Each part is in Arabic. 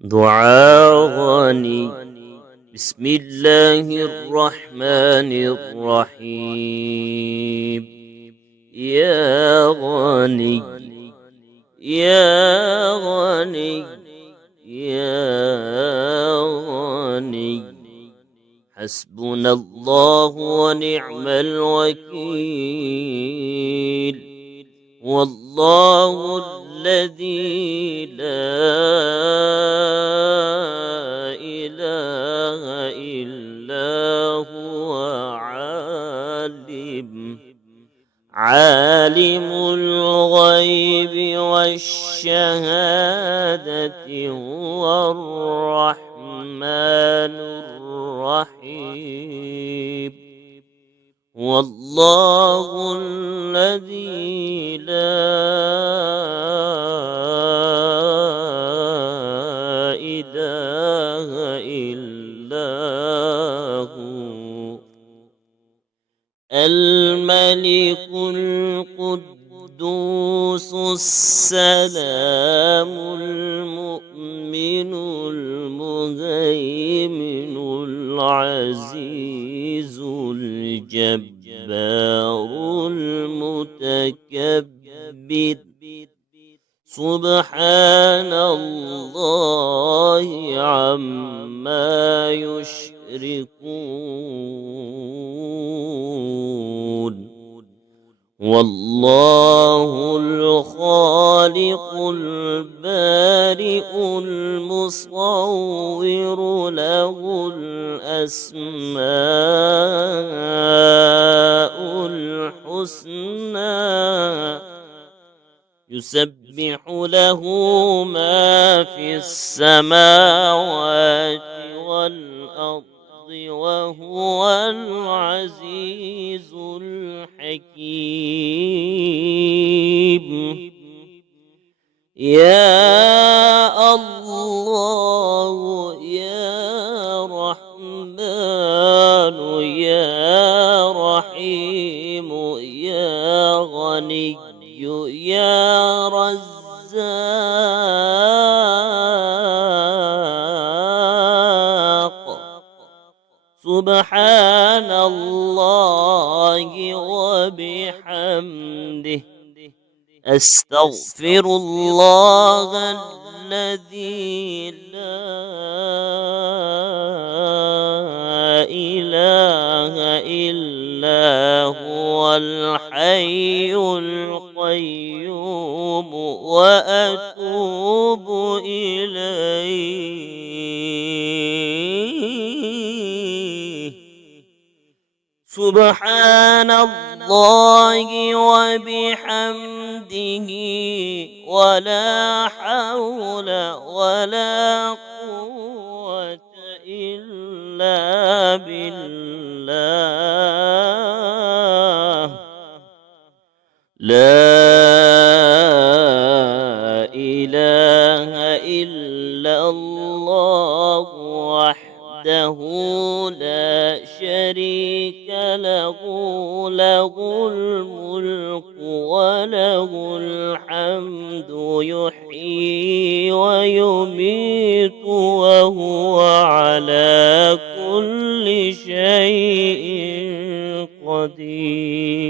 دعاء غني. بسم الله الرحمن الرحيم. يا غني يا غني يا غني، حسبنا الله ونعم الوكيل. والله الذي لا إله إلا هو عالم الغيب والشهادة، هو الرحمن الرحيم. والله الذي لا إله إلا هو الملك القدوس السلام المؤمن المهيمن العزيز الجبار المتكبر، سبحان الله عما يشركون. والله الخالق البارئ المصور، له الأسماء الحسنى، يسبح له ما في السماوات والأرض، وهو العزيز الحكيم. يا الله يا رحمن يا رحيم يا غني يا رزاق، سبحان الله وبحمده، أستغفر الله الذي لا إله إلا هو الحي القيوم، وأتوب إليه. سبحان الله وبحمده، ولا حول ولا قوة إلا بالله. لا إله إلا الله وحده لا شريك له، له الملك وله الحمد، يحيي ويميت وهو على كل شيء قدير.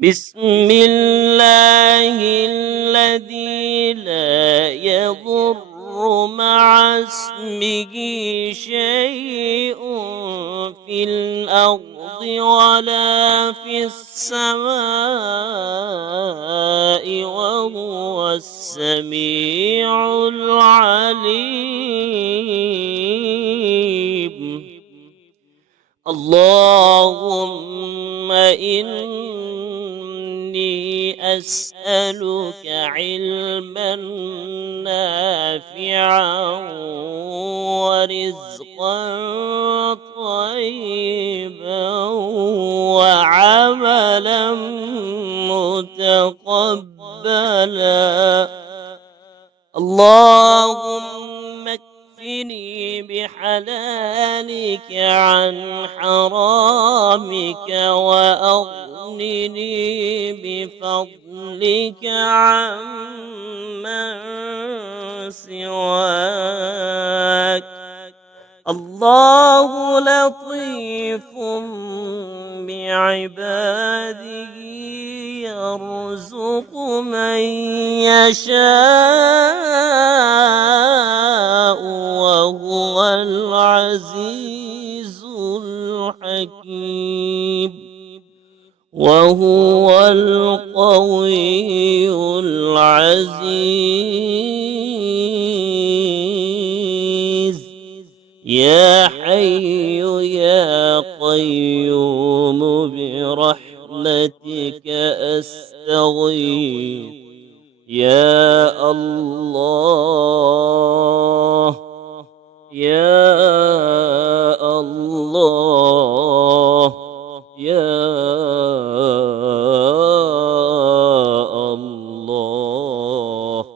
بسم الله الذي لا يضر مع اسمه شيء في الأرض ولا في السماء، وهو السميع العليم. اللهم إني أسألك علما نافعا ورزقا طيبا وعملا متقبلا. اللهم اكفني بحلالك عن حرامك، وأغنني بفضلك عمن والله لطيف بعباده يرزق من يشاء وهو العزيز الحكيم وهو القوي العزيز يا حي يا قيوم برحمتك أستغيث يا الله يا الله يا الله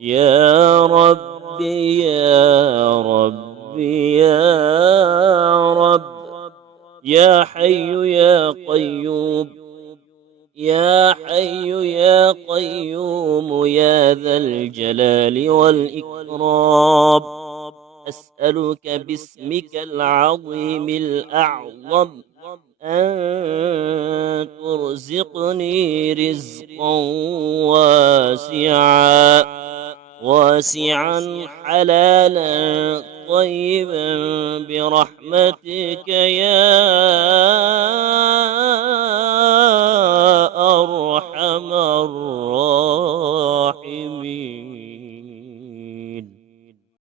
يا ربي يا ربي يا رب يا حي يا قيوم يا حي يا قيوم يا ذا الجلال والإكرام أسألك باسمك العظيم الأعظم أن ترزقني رزقا واسعا حلالا طيبا برحمتك يا